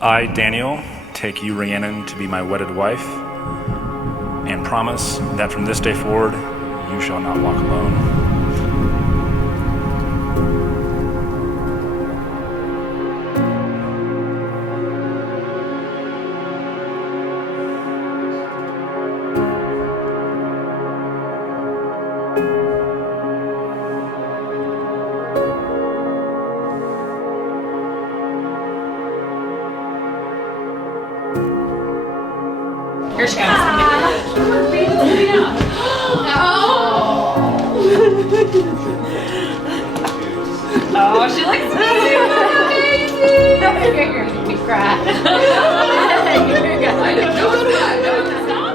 I, Daniel, take you, Rhiannon, to be my wedded wife, and promise that from this day forward, you shall not walk alone. Here she comes. Oh, she looks amazing. You're making me cry. I don't know what's that. No, it's not.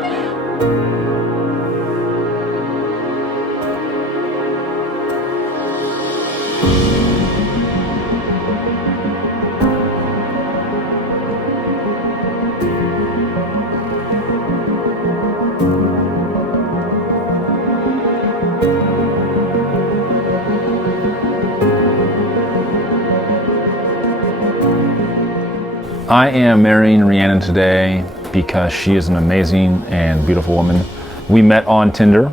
I am marrying Rhiannon today because she is an amazing and beautiful woman. We met on Tinder,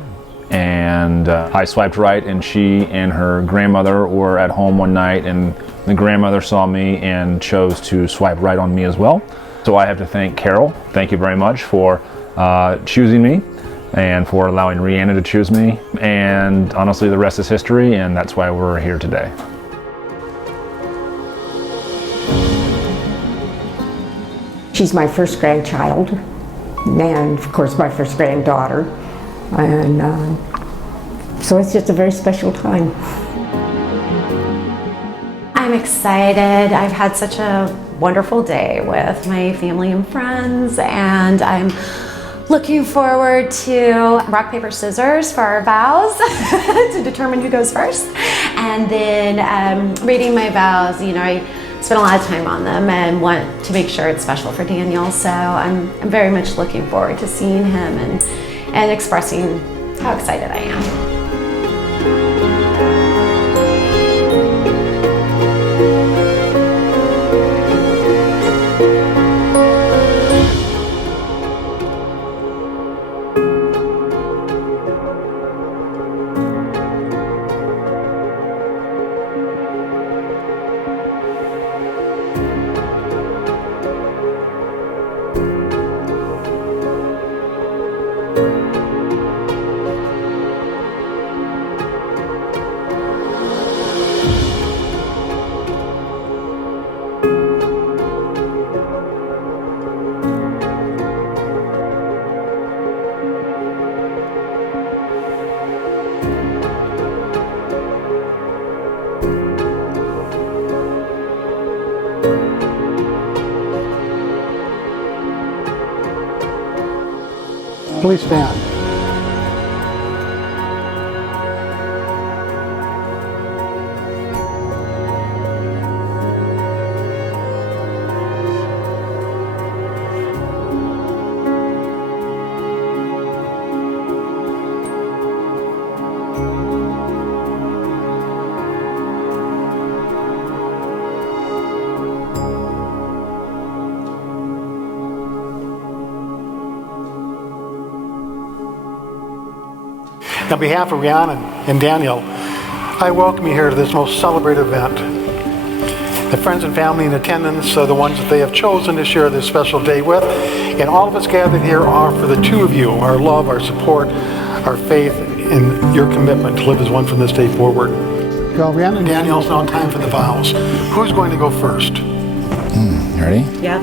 and I swiped right, and she and her grandmother were at home one night, and the grandmother saw me and chose to swipe right on me as well. So I have to thank Carol. Thank you very much for choosing me and for allowing Rhiannon to choose me. And honestly, the rest is history, and that's why we're here today. She's my first grandchild, and of course my first granddaughter, and so it's just a very special time. I'm excited. I've had such a wonderful day with my family and friends, and I'm looking forward to rock, paper, scissors for our vows to determine who goes first, and then reading my vows. You know, I spent a lot of time on them and want to make sure it's special for Daniel, so I'm very much looking forward to seeing him and expressing how excited I am. Please stand. On behalf of Rhiannon and Daniel, I welcome you here to this most celebrated event. The friends and family in attendance are the ones that they have chosen to share this special day with, and all of us gathered here are for the two of you, our love, our support, our faith, and your commitment to live as one from this day forward. Well, Rhiannon and Daniel, it's now time for the vows. Who's going to go first? You ready? Yeah.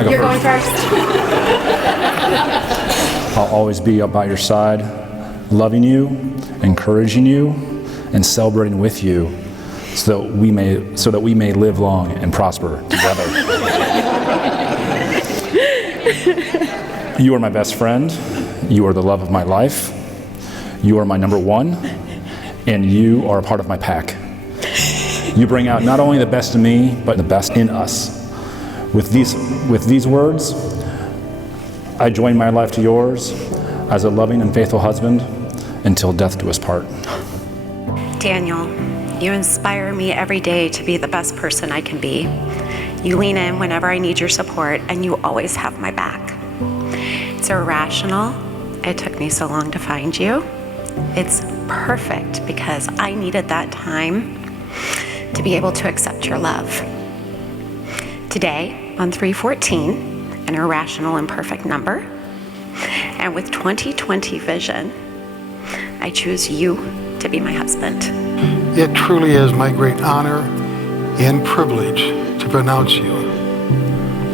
You're going first. I'll always be by your side, loving you, encouraging you, and celebrating with you, so that we may live long and prosper together. You are my best friend. You are the love of my life. You are my number one, and you are a part of my pack. You bring out not only the best in me, but the best in us. With these words, I join my life to yours as a loving and faithful husband until death do us part. Daniel, you inspire me every day to be the best person I can be. You lean in whenever I need your support, and you always have my back. It's irrational. It took me so long to find you. It's perfect because I needed that time to be able to accept your love. Today, on 314, an irrational and perfect number, and with 20/20 vision, I choose you to be my husband. It truly is my great honor and privilege to pronounce you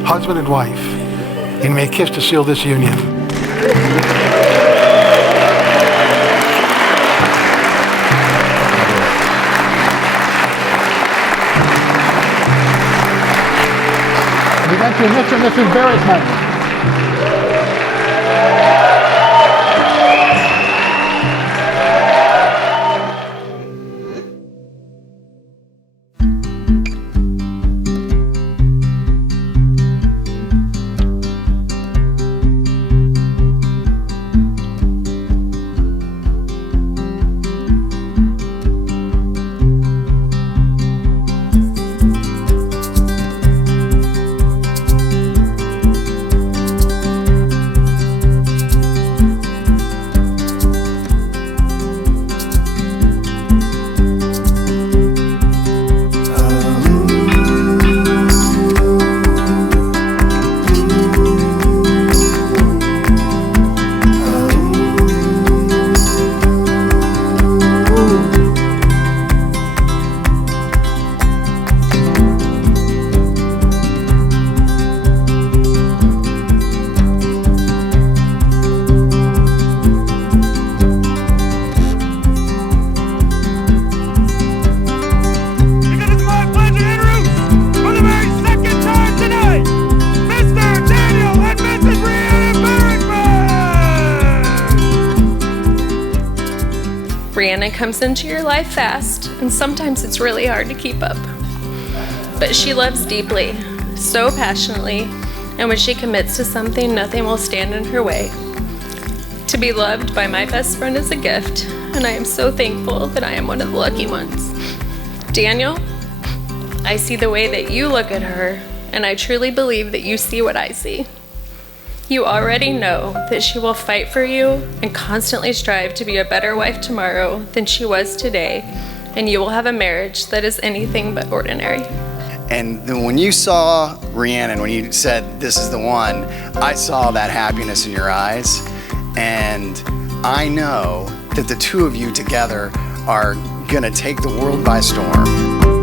husband and wife, and may kiss to seal this union. We got you Mr. and Mrs. Barrisman. Rhiannon comes into your life fast, and sometimes it's really hard to keep up. But she loves deeply, so passionately, and when she commits to something, nothing will stand in her way. To be loved by my best friend is a gift, and I am so thankful that I am one of the lucky ones. Daniel, I see the way that you look at her, and I truly believe that you see what I see. You already know that she will fight for you and constantly strive to be a better wife tomorrow than she was today, and you will have a marriage that is anything but ordinary. And then when you saw Rhiannon, when you said, this is the one, I saw that happiness in your eyes, and I know that the two of you together are gonna take the world by storm.